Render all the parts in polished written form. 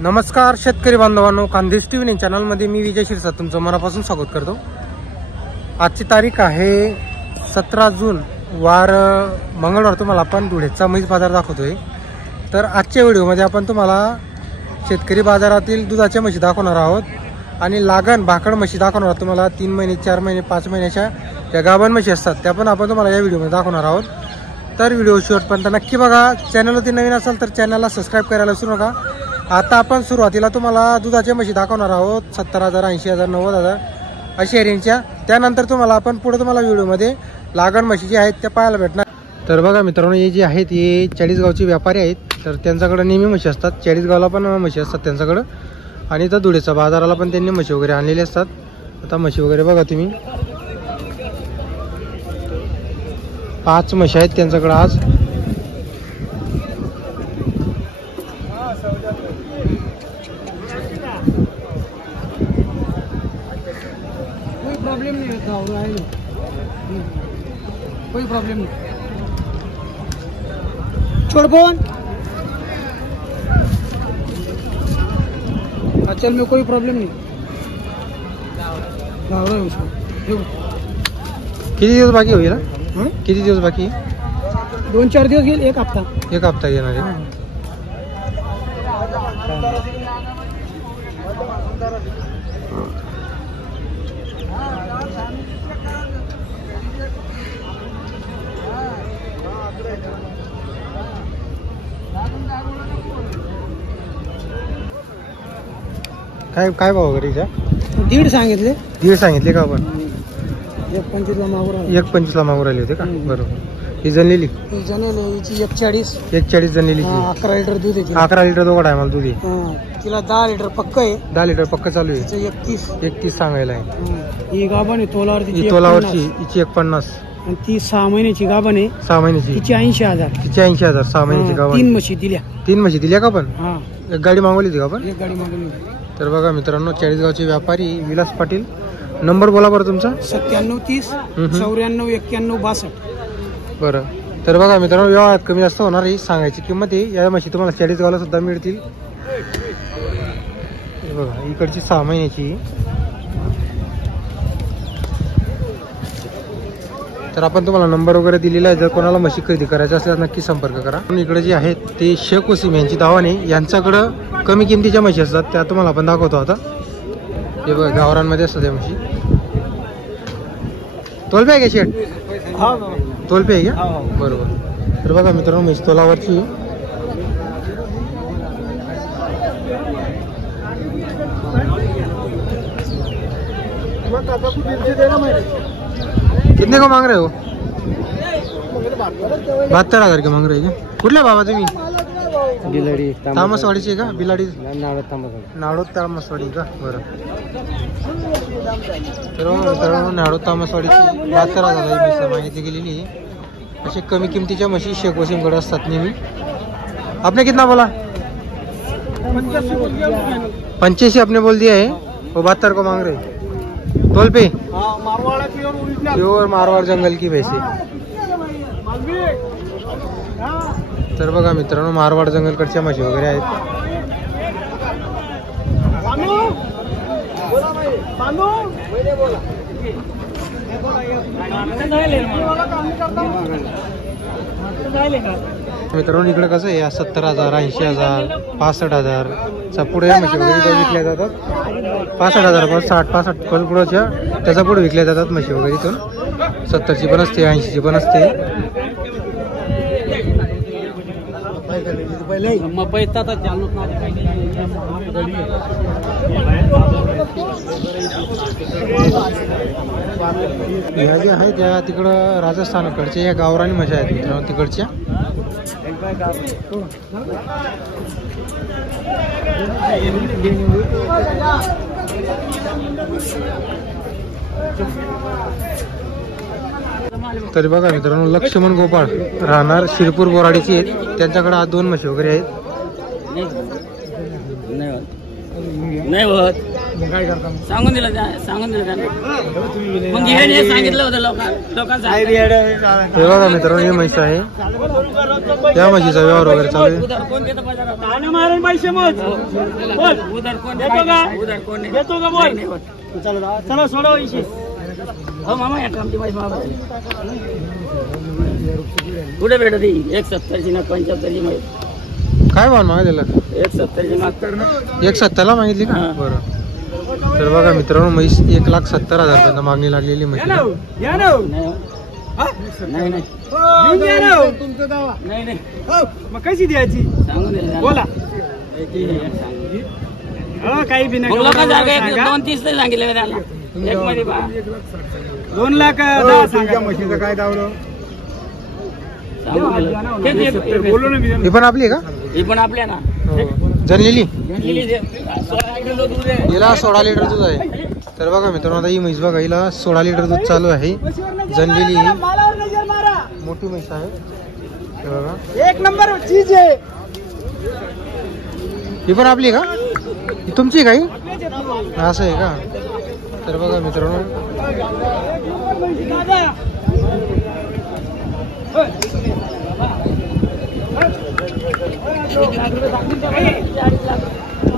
नमस्कार शेतकरी बांधवांनो, खानदेश टीव्ही चॅनलमध्ये मी विजय शिरसाट तुमचं मनापासून स्वागत करतो। आजची तारीख आहे 17 जून, वार मंगळवार। तुम्हाला आपण धुळेचा म्हैस बाजार दाखवतोय। तर आजच्या व्हिडिओमध्ये आपण तुम्हाला शेतकरी बाजारातील दुधाच्या म्हशी दाखवणार आहोत आणि लागण भाकड म्हशी दाखवणार आहोत। तुम्हाला 3 महिने 4 महिने 5 महिन्याच्या ज्या गाभण म्हशी असतात त्या पण आपण तुम्हाला या व्हिडिओमध्ये दाखवणार आहोत। तर व्हिडिओ शेवटपर्यंत नक्की बघा। चॅनलवरती नवीन असाल तर चॅनलला सबस्क्राइब करायला विसरू नका। आता आपण सुरुवातीला तुम्हाला दुधाच्या म्हशी दाखवणार आहोत 70,000, 80,000, 90,000 अशा रेंजच्या। त्यानंतर तुम्हाला आपण पुढे तुम्हाला व्हिडिओमध्ये लागण म्हशी जी आहेत त्या पाहायला भेटणार। तर बघा मित्रांनो, हे जे आहेत हे 40 गावचे व्यापारी आहेत। तर त्यांच्याकडे नेहमी म्हशी असतात, 40 गावला पण म्हशी असतात त्यांच्याकडे, आणि इथं धुळेच्या बाजाराला पण त्यांनी म्हशी वगैरे आणलेले असतात। आता म्हशी वगैरे बघा तुम्ही, 5 म्हशी आहेत त्यांच्याकडे आज। प्रॉब्लेम नहीं होता और आए कोई प्रॉब्लम नहीं। छोड़ फोन, चल में कोई प्रॉब्लम नहीं। किती दिवस बाकी होईल? किती दिवस बाकी? 2-4 दिवस घेईल, एक हफ्ता घेणार आहे। काय भाव वगैरे? 1.5 सांगितले। 1.5 सांगितले का आपण? 1.25 ला मागून 1.25 ला मागून राहिले होते का? बरोबर। ही जनलेली हिची 1.40 जनलेली 11 लिटर दूध आहे। 11 लिटर दोघा टायमाला दूध आहे। तिला 10 लिटर पक्क आहे। 10 लिटर पक्क चालू आहे। 31 सांगायला आहे। ही गाभण आहे तोलावरची, तोलावरची हिची 150, आणि ती 6 महिन्याची गाभण आहे। 6 महिन्याची तिची 80,000। 80,000 6 महिन्याची गाभण। 3 म्हशी दिल्या। 3 म्हशी दिल्या का? पण एक गाडी मागवली होती का आपण? एक गाडी मागवली। तर बघा मित्रांनो, 40 गावचे व्यापारी विलास पाटील। नंबर बोला बरं तुमचा। 97 30 94 91 62। बरं। तर बघा मित्रांनो, व्यवहारात कमी जास्त होणार ही सांगायची किंमत आहे। या म्हशी तुम्हाला 40 गावला सुद्धा मिळतील। बघा इकडची 6 महिन्याची। तर आपण तुम्हाला नंबर वगैरे दिलेला आहे, जर कोणाला म्हशी खरेदी करायची असल्यास नक्की संपर्क करा। इकडे जे आहेत ते शेख वसीम यांची दावाने, यांच्याकडं कमी किमतीच्या म्हशी असतात त्या तुम्हाला आपण दाखवतो आता। हे बघा गावरांमध्ये असतात त्या म्हशी। तोलपे आहे का शेठ? तोलपे आहे का? बरोबर। तर बघा मित्रांनो, म्हशी तोलावरची। कितने को मांग रहे हो? 72,000 के मांग रहे हैं। कुठले बाबा तुम्ही? बिलाडी तामसवाडीची का? बिलाडी नाडो तामसवाडी का? बरं। तर मित्रांनो, नाडो तामसवाडीची 72,000 म्हशी मागितली गेलेली आहे। अशी कमी किमतीच्या म्हशी शेख वसीमकडे असतात नेहमी। आपने कितना बोला? 85 आपने बोल दिया है, वो 72 को मांग रहे। तोल पे प्योर मारवाड जंगल की भैंसे। तर बघा मित्रांनो, मारवाड जंगलकडच्या म्हशी वगैरे आहेत। मित्रांनो, इकडे कसं आहे, 70,000, 80,000, 65,000 चा पुढे या म्हशी वगैरे विकल्या जातात। 65,000 पासून 60-65 पुढच्या त्याचा पुढे विकल्या जातात म्हशी वगैरे। इथून 70ची पण असते, 80ची पण असते। ह्या ज्या आहेत त्या तिकडं राजस्थानकडच्या या गावरानी म्हशी आहेत मित्रांनो तिकडच्या। तरी बघा मित्रांनो, लक्ष्मण गोपाळ राहणार शिरपूर बोराडीची आहेत। त्यांच्याकडे आज 2 म्हशी वगैरे आहेत। नाही होत. मग काय करता सांगून दिलं त्याने. मग हे सांगितलं होतं लोकांना. हे बघा मित्रांनो ही म्हैस आहे, त्या म्हशीचा व्यवहार वगैरे चालू आहे. उधार कोण देतं बाजारात? मारून पैसे मोज. उधार कोण देतो का? उधार कोण देतो का? बोल. चला सोडा पैसे. हो मामा या आमची म्हैस मामा कुठे भेटत? 170ची ना 75ची म्हैस. काय भाव मागितलेला? 170ची मागतात. 170ला मागितली का? बरं. तर बघा मित्रांनो म्हैस 1,70,000 रुपयांना मागणी लागलेली म्हैस. नाही मग कशी द्यायची सांगून दे. बोला. काही बी नाही. 2-30 सांगितलं त्याला. एक मध्ये 2,10,000 म्हशीचं काय दावलं बोललो ना मी. ही पण आपली आहे का? ही पण आपल्या ना जनलेली. 16 किलो दूध आहे. हिला 16 लिटर दूध आहे. तर बघा मित्रांनो आता ही म्हैस बघा, हिला 16 लिटर दूध चालू आहे. जनलेली ही मोठी म्हैस आहे. हे बघा एक नंबर चीज आहे. ही पण आपली आहे का? ही तुमची आहे का? असं आहे का? तर बघा मित्रांनो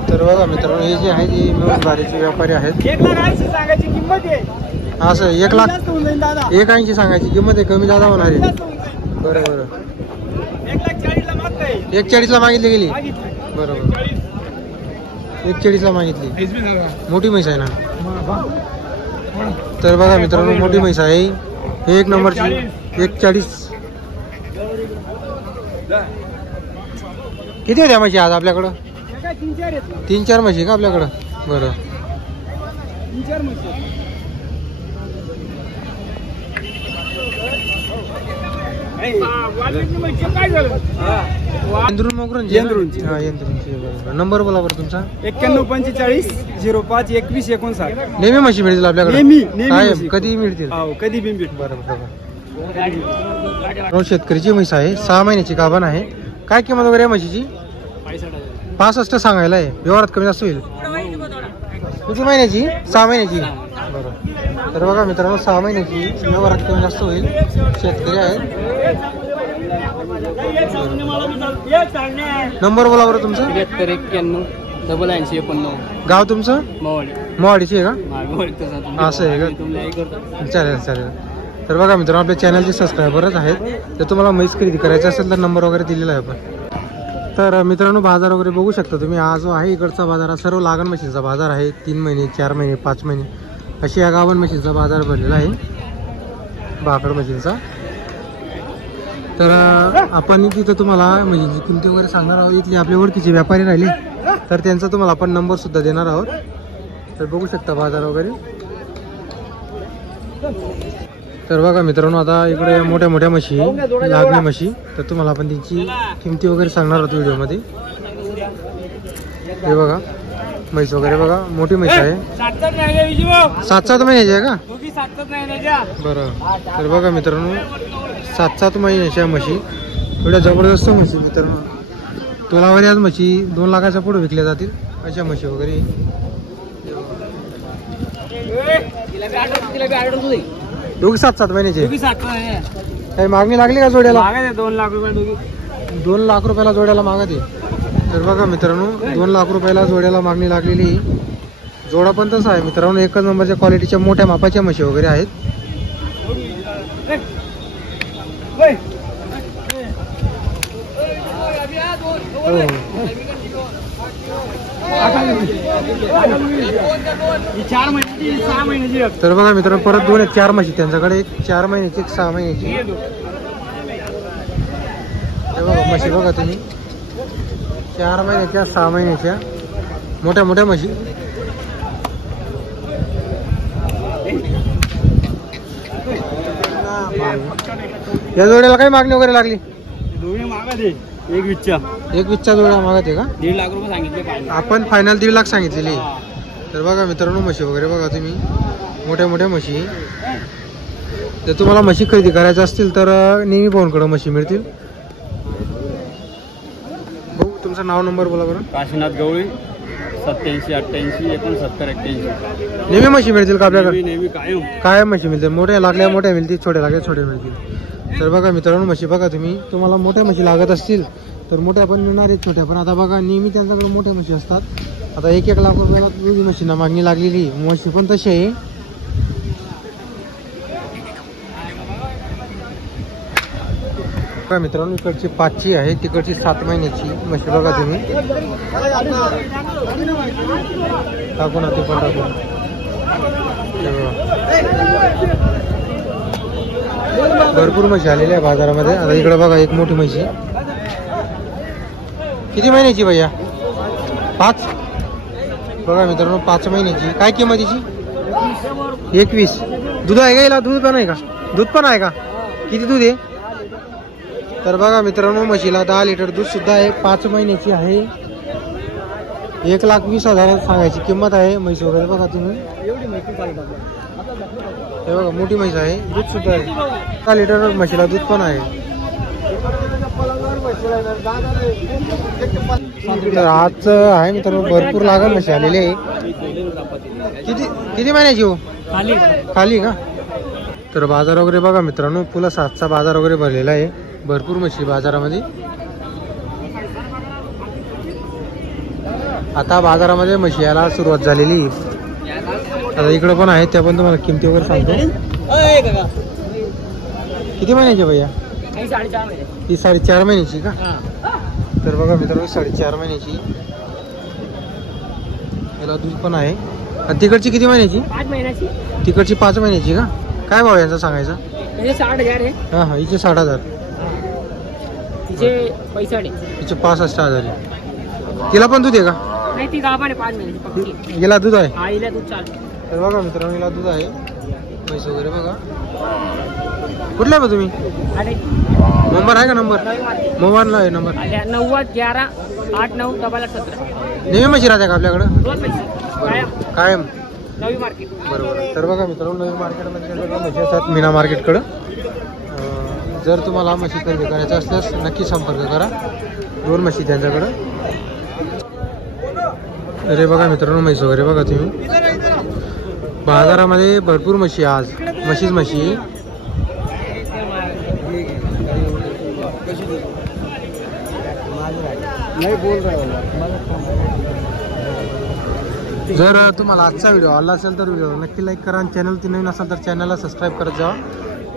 तर बघा मित्रांनो हे जे आहे ते मिळून बारीचे व्यापारी आहेत. 1,80,000 सांगायची किंमत आहे. असं 1,00,000 जास्त होऊन जाईल दादा. 1,80,000 सांगायची किंमत आहे, कमी जादा होणार आहे. जास्त होऊन जाईल. बरं बरं. 1,40,000 मागताय. 1,40,000 मागितली गेली. मागितली. बरोबर 1,40,000 मागितली. मोठी म्हैस आहे ना. तर बघा मित्रांनो मोठी म्हैस आहे, हे एक नंबरची 1,40,000. किती होत्या म्हशी आज आपल्याकडं? हे काय 3-4 आहेत ना. 3-4 म्हशी का आपल्याकडं? बरं. 3-4 म्हशी. काय झालं? येंद्रून मोगरून येंद्रूनची. हा येंद्रूनची. बरोबर. नंबर बोला बरं तुमचा. 9145 05 21 59. नेहमी म्हशी मिळतील आपल्याकडे? नेहमी काय म्हशी. कधी मिळतील? हो कधी बी भेट. बरोबर बरोबर. शेतकरीची म्हैस आहे, 6 महिन्याची गाभण आहे. काय किंमत वगैरे आहे म्हशीची? 65 सांगायला आहे. व्यवहारात कमी जास्त होईल. किती महिन्याची? 6 महिन्याची. बरोबर. तर बघा मित्रांनो 6 महिन्याची, व्यवहारात कमी जास्त होईल. शेतकरी आहे. नंबर बोला बरं तुमचा. 71 गाव तुमचं? मवाडी. मोवाडीची आहे का? मवाडी. असं आहे का? चालेल चालेल. तर बघा मित्रांनो आपल्या चॅनलचे सबस्क्रायबरच आहेत, तर तुम्हाला म्हैस खरेदी करायची असेल तर नंबर वगैरे दिलेला आहे आपण. तर मित्रांनो बाजार वगैरे बघू शकता तुम्ही. हा जो आहे इकडचा बाजार हा सर्व लागण म्हशींचा बाजार आहे. 3 महिने 4 महिने 5 महिने अशी या गावन म्हशींचा बाजार भरलेला आहे, भाकड म्हशींचा. तर आपण तिथं तुम्हाला म्हशींची किमती वगैरे सांगणार आहोत. इथले आपल्या ओळखीचे व्यापारी राहिले तर त्यांचा तुम्हाला आपण नंबर सुद्धा देणार आहोत. तर बघू शकता बाजार वगैरे. तर बघा मित्रांनो आता इकडे मोठ्या मोठ्या म्हशी, लागण्या म्हशी, तर तुम्हाला आपण त्यांची किमती वगैरे सांगणार आहोत व्हिडिओमध्ये. हे बघा म्हैस वगैरे बघा, मोठी म्हैस आहे. 7-7 महिन्याची आहे का? बरं. तर बघा मित्रांनो 7-7 महिन्याच्या म्हशी, एवढ्या जबरदस्त म्हशी मित्रांनो. तोलावर आज म्हशी 2 लाखाच्या पुढे विकल्या जातील अशा म्हशी वगैरे. दोघी 7-7 महिन्याचे. काही मागणी लागली का जोड्याला? 2 लाख रुपये. 2 लाख रुपयाला जोड्याला मागत आहे. तर बघा मित्रांनो 2 लाख रुपयाला जोड्याला मागणी लागलेली. जोडा पण तसा आहे मित्रांनो, एकच नंबरच्या क्वालिटीच्या मोठ्या मापाच्या म्हशी वगैरे आहेत. तर बघा मित्रांनो परत 2 आहेत 4 म्हशी त्यांच्याकडे, एक 4 महिन्याची एक 6 महिन्याची. हे बघा म्हशी बघा तुम्ही, 4 महिन्याच्या 6 महिन्याच्या मोठ्या मोठ्या म्हशी. या जोड्याला काही मागणी वगैरे लागली? दोन्ही मागत आहे. एक विच्चा जोड्या मागत आहे का? 1.5 लाख रुपये सांगितले. आपण फायनल 1.5 लाख सांगितलेली. तर बघा मित्रांनो म्हशी वगैरे बघा तुम्ही, मोठ्या मोठ्या म्हशी. जर तुम्हाला म्हशी खरेदी करायच्या असतील तर नेहमी फोनकडे म्हशी मिळतील. भाऊ तुमचं नाव नंबर बोला बरं. काशीनाथ गवळी 87 88 69 88. नेहमी म्हशी मिळतील का आपल्याकडे? नेहमी कायम. काय म्हशी मिळतील? मोठ्या लागल्या मोठ्या मिळतील, छोट्या लागल्या छोट्या मिळतील. तर बघा मित्रांनो, म्हशी बघा तुम्ही, तुम्हाला मोठ्या म्हशी लागत असतील तर मोठ्या पण मिळणार आहेत, छोट्या पण. आता बघा नेहमी त्यांच्याकडे मोठ्या म्हशी असतात. आता 1-1 लाख रुपयाला दुधी म्हशींना मागणी लागलेली, म्हशी पण तशी आहे. बघा मित्रांनो, इकडची 5ची आहे, तिकडची 7 महिन्याची म्हशी बघा तुम्ही. टाकू ना ते पण टाकू. भरपूर म्हशी आलेल्या आहे बाजारामध्ये. आता इकडे बघा एक मोठी म्हशी. किती महिन्याची भैया? 5. बघा मित्रांनो, 5 महिन्याची. काय किंमतीची? 21. दूध आहे का? याला दूध पण आहे का? दूध पण आहे का? किती दूध आहे? तर बघा मित्रांनो, म्हशीला 10 लिटर दूध सुद्धा आहे. 5 महिन्याची आहे. 1,20,000 सांगायची किंमत आहे. म्हैस वगैरे बघा तुम्ही. हे बघा मोठी म्हैस आहे, दूध सुद्धा आहे. 10 लिटर म्हशीला दूध पण आहे. तर आज आहे मित्रांनो, भरपूर लागण म्हशी आलेली आहे. किती महिन्याची हो? खाली का? तर बाजार वगैरे बघा मित्रांनो, पुला 7चा बाजार वगैरे भरलेला आहे. भरपूर म्हशी बाजारामध्ये. आता बाजारामध्ये म्हशी यायला सुरुवात झालेली. आता इकडे पण आहेत, त्या पण तुम्हाला किमती वगैरे सांगतो. किती महिन्याची भैया? ती 4.5 महिन्याची का? तर बघा मित्रांनो, 4.5 महिन्याची. याला दूध पण आहे. तिकडची किती महिन्याची? 5 महिन्याची. तिकडची 5 महिन्याची का? काय भाव यांचा सांगायचा? 60,000 आहे. हा हा, हिचे 60,000. तिचे 65. हिचे 65,000 आहे. तिला पण दूध आहे का? नाही, ती गाभाने 5 महिन्याची पक्की. याला दूध आहे? हा, हिला दूध चालू. तर बघा मित्रांनो, हिला दूध आहे. पैसे वगैरे बघा. कुठला आहे मग तुम्ही? नंबर आहे का? नंबर मोबाईल आहे. नंबर 90 11 89 88 नेहमी म्हशी राहते का आपल्याकडं? 2 पैसे कायम. नवी मार्केट. बरोबर. तर बघा मित्रांनो, नवी मार्केटमध्ये म्हशी असतात मीना मार्केटकडं. जर तुम्हाला म्हशी खरेदी करायचं असल्यास नक्की संपर्क करा. 2 म्हशी त्यांच्याकडं. अरे बघा मित्रांनो, म्हैस वगैरे बघा तुम्ही. बाजारामध्ये भरपूर म्हशी आज. म्हशीच म्हशी. जर तुम्हाला आजचा व्हिडिओ आवडला असेल तर व्हिडिओ नक्की लाईक करा. आणि चॅनलची नवीन असेल तर चॅनलला सबस्क्राईब करत जा.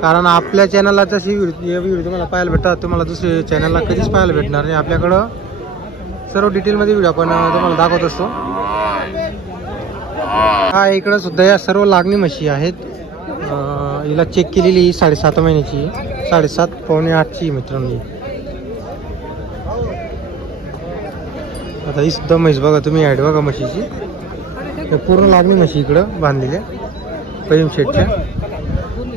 कारण आपल्या चॅनलला जशी व्हिडिओ तुम्हाला पाहायला भेटतात, तुम्हाला दुसऱ्या चॅनलला कधीच पाहायला भेटणार नाही. आपल्याकडं सर्व डिटेलमध्ये व्हिडिओ आपण तुम्हाला दाखवत असतो. हा इकडं सुद्धा या सर्व लागणी म्हशी आहेत. हिला चेक केलेली 7.5 महिन्याची. 7.5 पावणे 8ची मित्रांनो. आता ही सुद्धा म्हैस बघा तुम्ही. ॲड बघा म्हशीची. पूर्ण लागणी म्हशी इकडं बांधलेल्या. पहीम शेठच्या,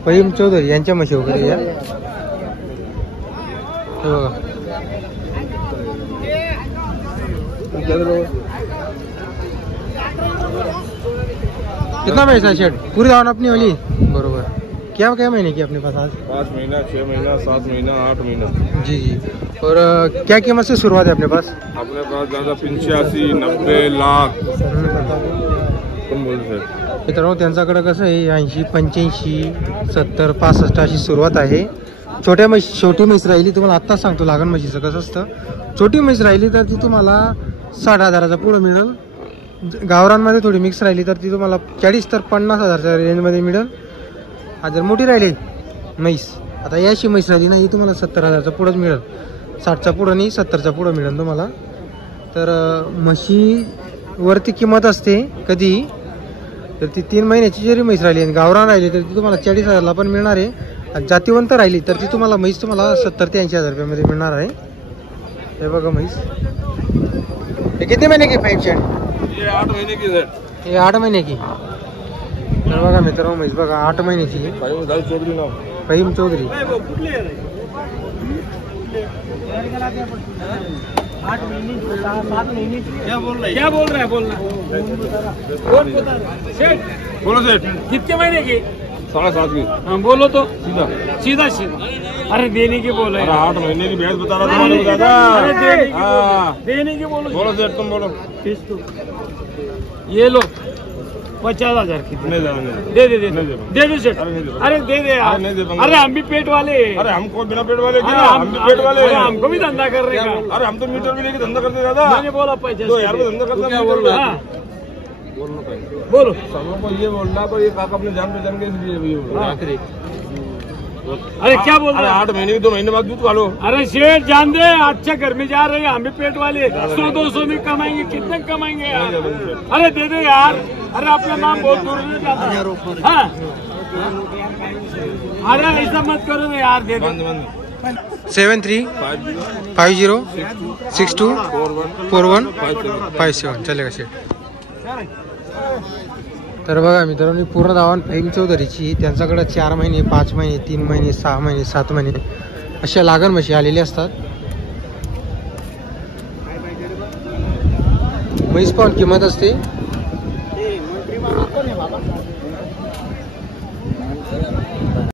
पहीम चौधरी यांच्या म्हशी वगैरे या. हे बघा. कितना पैसा शेठ? पूरी दावण अपनी वाली? बरोबर. क्या क्या महीने की अपने पास आज? 5 महीना, 6 महीना, 7 महीना, 8 महीना. जी जी. और क्या कीमत से शुरुआत है अपने पास? अपने पास ज़्यादा 85 90 लाख पण बोलू सर. मित्रांनो, त्यांच्याकडे कसं आहे 80 85 70 65 अशी सुरुवात आहे. छोटी म्हैस राहिली तुम्हाला आत्ताच सांगतो लागण म्हशीचं कसं असतं. छोटी म्हैस राहिली तर ती तुम्हाला 60,000चा पुढं मिळेल. गावरांमध्ये थोडी मिक्स राहिली तर ती तुम्हाला 40 तर 50,000च्या रेंजमध्ये मिळेल. आज जर मोठी राहिली म्हैस, आता याशी म्हैस राहिली ना, ही तुम्हाला 70,000चा पुढंच मिळेल. 60च्या पुढं नाही, 70च्या पुढं मिळेल तुम्हाला. तर म्हशीवरती किंमत असते कधी. तर ती 3 महिन्याची जरी म्हैस राहिली आणि गावरान राहिली तर ती तुम्हाला 40,000ला पण मिळणार आहे. आणि जातीवंत राहिली तर ती तुम्हाला म्हैस तुम्हाला 70 ते 80,000 रुपयामध्ये मिळणार आहे. हे बघा म्हैस. हे किती महिने की पाईप शेट? ये 8 महीने की है. हे 8 महिने की. तर बघा मित्रांनो, म्हैस बघा 8 महिन्याची. फहीम चौधरी. क्या बोल रहा है? बोलना. बोलो सेठ. कितने महीने की? 7.5 की। हाँ, बोलो तो सीधा सीधा सीधा। अरे देने की बोलो अरे यार। 8 महीने की भैंस बता रहा था दादा। अरे देने की हाँ। बोलो, देने की बोलो। बोलो सेठ तुम बोलो। फीस तो ये लो 50,000 की नहीं दे, नहीं दे दे दे नहीं दे दे। दे सेठ। अरे नहीं दे। अरे दे दे यार। अरे नहीं दे पाऊंगा। अरे हम भी पेट वाले। अरे हमको बिना पेट वाले क्या? अरे हम भी पेट वाले अरे हैं। हमको भी धंधा कर रहे हैं। अरे हम तो मीटर भी लेके धंधा करते दादा। मैंने बोला 50 2 यार में धंधा करता क्या है। बोल रहा है? बोलो भाई। बोलो। सब लोग को ये बोलना तो ये काका अपने जान पहचान के इसलिए भी बोल रहा है। अरे क्या बोल अरे रहा है? 8 महीने की 2 महीने बाद दूध खा लो। अरे शेठ जान दे, अच्छा घर में जा रहे हैं, हम भी पेट वाले 100-200 में कमाएंगे, कितने कमाएंगे यार? अरे दे दे यार। अरे अपना नाम बहुत दूर नहीं जाता। हाँ? अरे ऐसा मत करो ना यार, दे दे। 7350624157 चलेगा शेट. तर बघा मित्रांनो, पूर्ण दावण फहीम चौधरीची त्यांच्याकडे 4 महिने 5 महिने 3 महिने 6 महिने 7 महिने अशा लागण म्हशी आलेली असतात. म्हैस पण किंमत असते